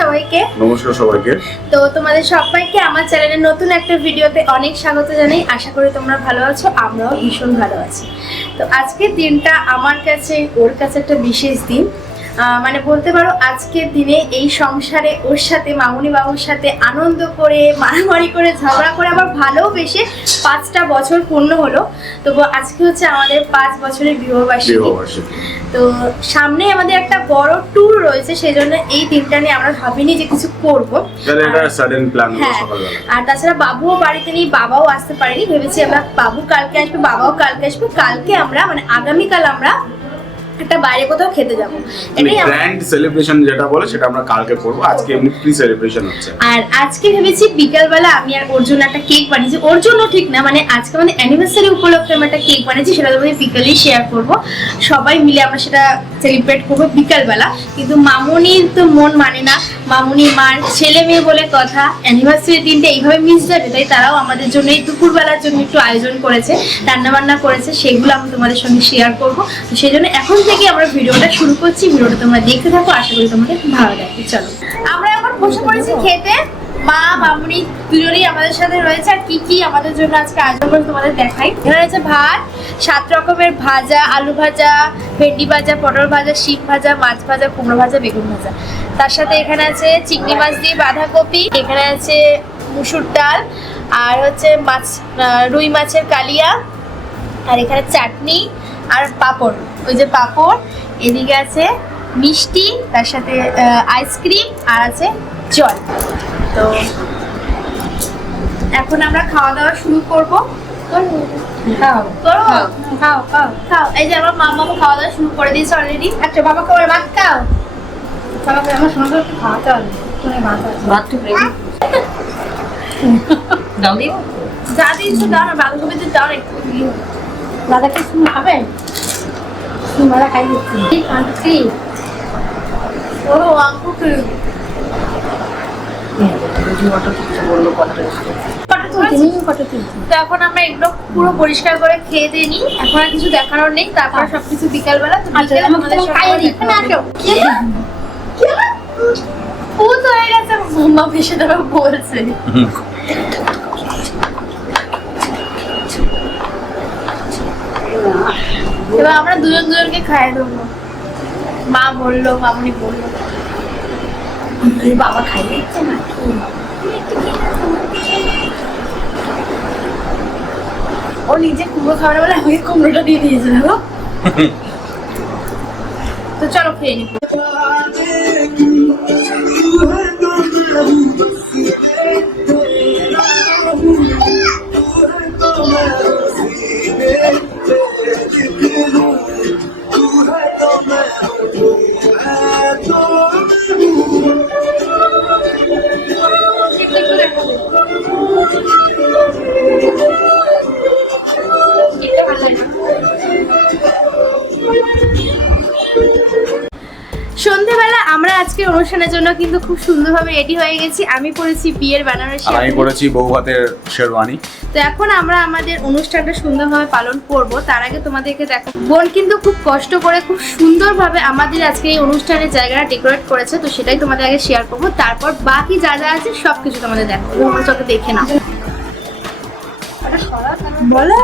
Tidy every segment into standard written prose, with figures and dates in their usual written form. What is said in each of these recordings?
সবাইকে। নমস্কার সবাইকে। তো তোমাদের সবাইকে আমার চ্যানেলের নতুন একটা ভিডিওতে অনেক স্বাগত জানাই। আশা করি তোমরা ভালো আছো, আমরাও ভীষণ ভালো আছি। তো আজকের দিনটা আমার কাছে ওর কাছে একটা বিশেষ দিন। মানে বলতে পারো আজকের দিনে এই সংসারে ওর সাথে মামুনি বাবুর সাথে আনন্দ করে মারামারি করে ঝগড়া করে আবার ভালোবেসে 5টা বছর পূর্ণ হলো। তবু আজকে হচ্ছে আমাদের 5 বছরের বিবাহবার্ষিকী। তো সামনে আমাদের একটা বড় ট্যুর রয়েছে, সেই জন্য এই দিনটা নিয়ে আমরা ভাবিনি যে কিছু করবো। আর তাছাড়া বাবুও বাড়িতে নেই, বাবাও আসতে পারেনি। ভেবেছি আমরা বাবু কালকে আসবে, বাবাও কালকে আসবে। কালকে আমরা মানে আগামীকাল আমরা একটা বাইরে কোথাও খেতে যাবো। এটাই গ্র্যান্ড সেলিব্রেশন যেটা বলে সেটা আমরা কালকে করব। আজকে এমনি প্রি সেলিব্রেশন হচ্ছে। আর আজকে ভেবেছি বিকালবেলা আমি আর ওর জন্য একটা কেক বানিয়েছি। ওর জন্য ঠিক না, মানে আজকে আমাদের অ্যানিভার্সারি উপলক্ষে আমি একটা কেক বানিয়েছি, সেটা তোমাদের বিকালেই শেয়ার করব। সবাই মিলে আমরা সেটা সেলিব্রেট করবো বিকালবেলা। কিন্তু মামুনির তো মন মানে না, মামুনি মার ছেলে মেয়ে বলে কথা, অ্যানিভার্সারি দিনটা এইভাবে মিস যাবে, তাই তারাও আমাদের জন্য এই দুপুরবেলার জন্য একটু আয়োজন করেছে, রান্নাবান্না করেছে, সেগুলো আমি তোমাদের সঙ্গে শেয়ার করবো। তো সেই জন্য এখন থেকে আমরা ভিডিওটা শুরু করছি। ভিডিওটা তোমরা দেখতে থাকো, আশা করি তোমাদের ভালো লাগবে। চলো আমরা এখন বসে পড়েছি খেতে। মা মামুনি দুজনেই আমাদের সাথে রয়েছে। আর কি কি আমাদের জন্য আজকে আয়োজন করে তোমাদের দেখাই। এখানে রয়েছে ভাত, 7 রকমের ভাজা, আলু ভাজা, ভেন্ডি ভাজা, পটল ভাজা, শিম ভাজা, মাছ ভাজা, কুমড়ো ভাজা, বেগুন ভাজা। তার সাথে এখানে আছে চিংড়ি মাছ দিয়ে বাঁধাকপি, এখানে আছে মুসুর ডাল, আর হচ্ছে মাছ রুই মাছের কালিয়া, আর এখানে চাটনি আর পাঁপড়, ওই যে পাঁপড়। এদিকে আছে মিষ্টি, তার সাথে আইসক্রিম, আর আছে জল। তো এখন আমরা খাওয়া দাওয়া শুরু করবো। এই যে আমার মা বাবা খাওয়া দাওয়া শুরু করে দিয়েছে অলরেডি। আচ্ছা বাবা খাবার ভাত খাও। বাবাকে আমার সঙ্গে খাওয়াতে হবে। যা দিয়েছো দাও না, বাঁধাকপিতে দাও একটু। দাদাকে শুনে খাবে? দাদা খাই দিচ্ছি। ও আঙ্কুকে তো এখন আমরা এগুলো পুরো পরিষ্কার করে খেয়ে দিয়ে নিই। এখন আর কিছু দেখানোর নেই, তারপর সবকিছু বিকালবেলা। ভূত হয়ে গেছে, মা ভেসে দেবে বলছে। এবার আমরা দুজনকে খাইয়ে দেবো। মা বললো, মামুনি বললো। বাবা খাইয়ে দিচ্ছে না, ও নিজে কুমড়ো খাবার বলে আমাকে কুমড়োটা দিয়ে দিয়েছে। দেখো তো চলো খেয়ে নি। সন্ধ্যেবেলা আমরা আজকের অনুষ্ঠানের জন্য কিন্তু খুব সুন্দরভাবে রেডি হয়ে গেছি। আমি পরেছি বিয়ের বেনারসি, আমি পরেছি বউ ভাতের শেরওয়ানি। তো এখন আমরা আমাদের অনুষ্ঠানটা সুন্দরভাবে পালন করব। তার আগে তোমাদেরকে দেখো, বোন কিন্তু খুব কষ্ট করে খুব সুন্দরভাবে আমাদের আজকে এই অনুষ্ঠানের জায়গাটা ডেকোরেট করেছে। তো সেটাই তোমাদের আগে শেয়ার করবো, তারপর বাকি যা যা আছে সবকিছু তোমাদের দেখো। তোমরা চোখে দেখে নাও। বলো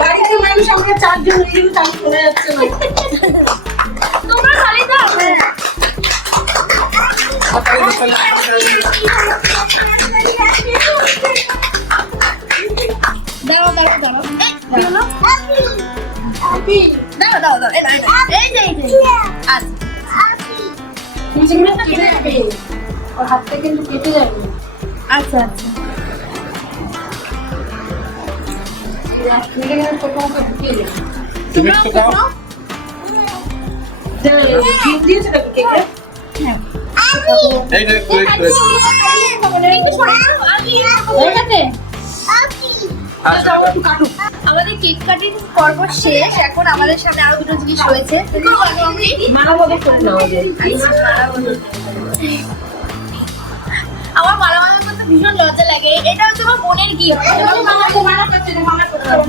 বাড়িতে মানুষ আমাকে 4 জন মিলে কাজ করে যাচ্ছে না। তোমরা খালি দাও। দাও দাও দাও। এই না হ্যাপি দাও দাও দাও। এই যে আচ্ছা নিচেগুলো কেটে যাবে, ওর হাত থেকে কিন্তু কেটে যাবে। আচ্ছা আচ্ছা তুমি একটু খাও। এই যে আমাদের কেক কাটিং পর্ব শেষ। এখন আমাদের সাথে আরো দুটো জিনিস রয়েছে। আমার মালা করতে ভীষণ লজ্জা লাগে। এটা হচ্ছে আমার বোনের গিফট।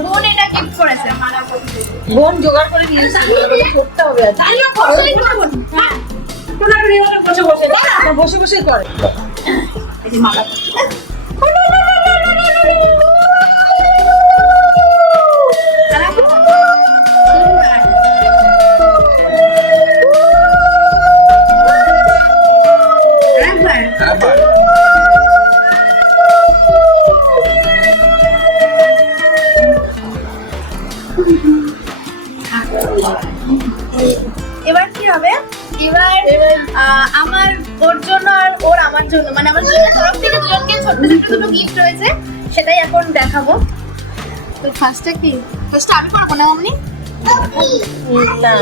বোন এটা গিফট করেছে। বোন জোগাড় করে দিয়েছে, করতে হবে আর বসে বসে বসে বসে করে। এই যে মালা এবার কি হবে? এবার আমার ওর জন্য আর ওর আমার জন্য, মানে আমার দুজনের তরফ থেকে দুজনকে ছোট্ট ছোট্ট দুটো গিফট রয়েছে, সেটাই এখন দেখাবো। তো ফার্স্টে কি? ফার্স্টে আমি করবো না মামনি? না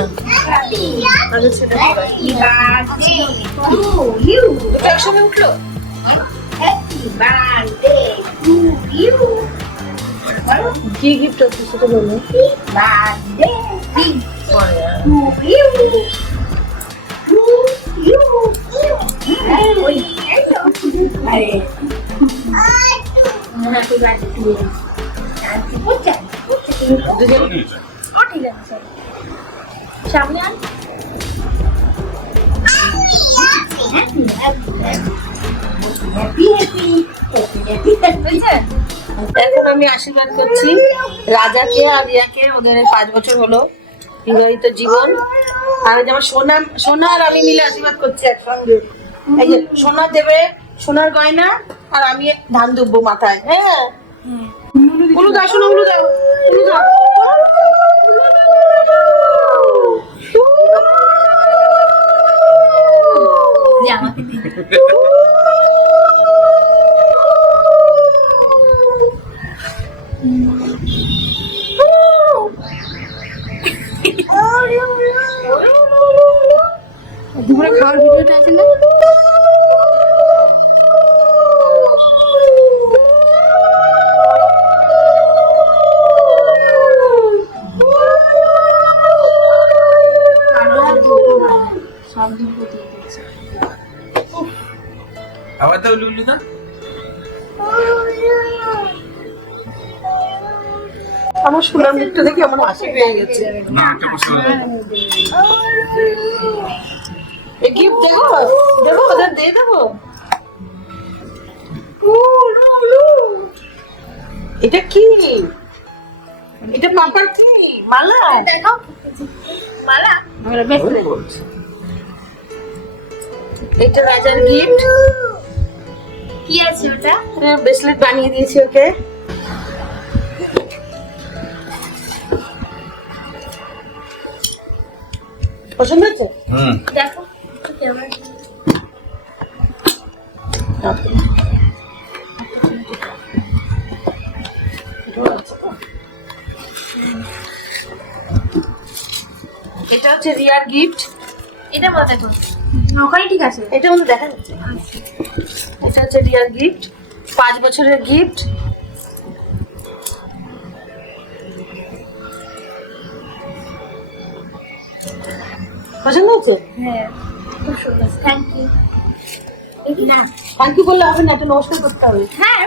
একসঙ্গে উঠলো। কি গিফট হচ্ছে সেটা বলো। ও ঠিক আছে, সামনে আন। এখন আমি আশীর্বাদ করছি রাজাকে আর রিয়াকে, ওদের 5 বছর হলো বিবাহিত জীবন। আর যেমন সোনা সোনা আর আমি মিলে আশীর্বাদ করছি একসঙ্গে। এই যে সোনা দেবে, সোনার গয়না, আর আমি ধান দুব্বো মাথায়। হ্যাঁ উলু দাও, শোনো উলু দাও, উলু দাও। যে আমাকে দিন। দুপুরে খাওয়ার ভিডিওটা আছে না? আবার তো লুলু না আমার সোনার মুখটা দেখে আমার হাসি পেয়ে গেছে। না একটা বসে এই গিফট দেবো দেবো, ওদের দিয়ে দেবো। এটা কি? এটা পাপার কি মালা? দেখাও মালা। এটা রাজার গিফট। কি আছে ওটা? ব্রেসলেট বানিয়ে দিয়েছি ওকে। পছন্দ হচ্ছে? দেখো কেমন। এটা হচ্ছে রিয়ার গিফট। এটা মনে দেখো, ওখানে ঠিক আছে। এটা মধ্যে দেখা যাচ্ছে। এটা হচ্ছে রিয়ার গিফট, 5 বছরের গিফট। পছন্দ হচ্ছে? হ্যাঁ খুব সুন্দর, থ্যাংক ইউ। না থ্যাংক ইউ বললে হবে না, একটা নমস্কার করতে হবে। হ্যাঁ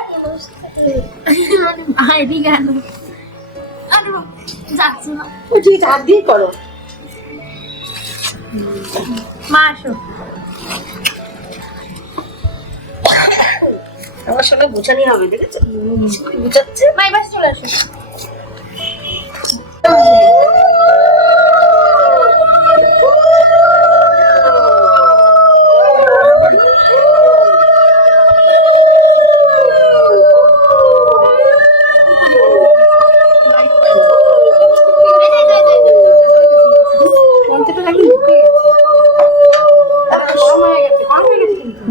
মানে ভাইরি গান। আরে যাচ্ছে না, ও ঠিক আছে, হাত দিয়ে করো। মা আসো। আমার সঙ্গে গুছানি হবে, দেখেছো গুছাচ্ছে। মা এবার চলে আসো।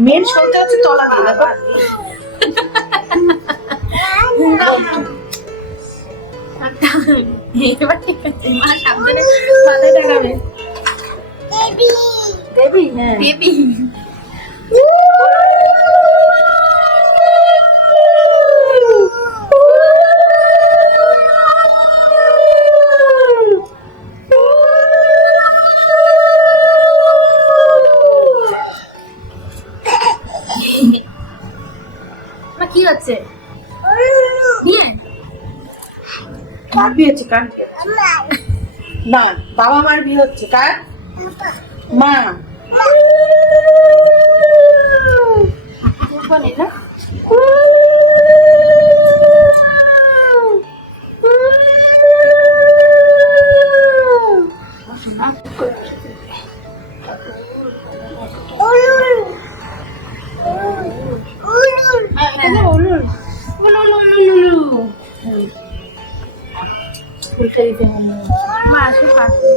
মেন শুনতে হচ্ছে তলা দিয়ে দেখো। এবার ঠিক আছে, মা সাবধানে মাথায় টাকাবে। দেবী, হ্যাঁ বেবি কার বিয়ে হচ্ছে কার বিয়ে হচ্ছে? না বাবা মার বিয়ে হচ্ছে কার মা বলে না মা আসে পাশে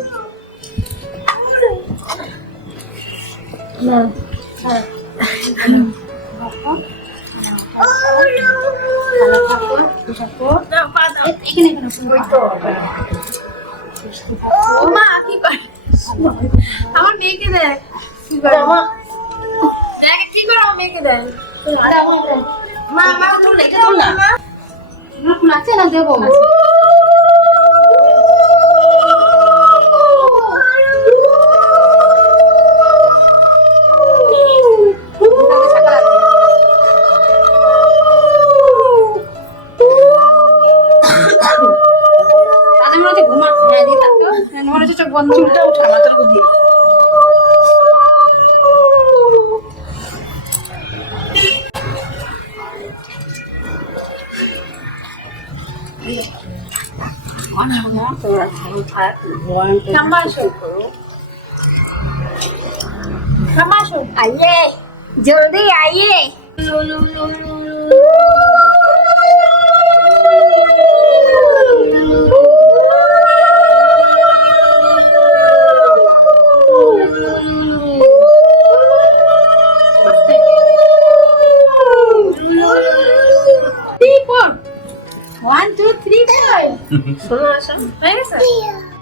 আমার মেয়েকে দেখ কি করে দেখ কি করে আমার মেয়েকে দেখ মা মা তোর এটা তোর না নাচে না দেবো চোখ বন্ধ চুলটা উঠা মাথার উপর দিয়ে आइए जल्दी आइए One, two, three, four. শোনো আসো Where is it?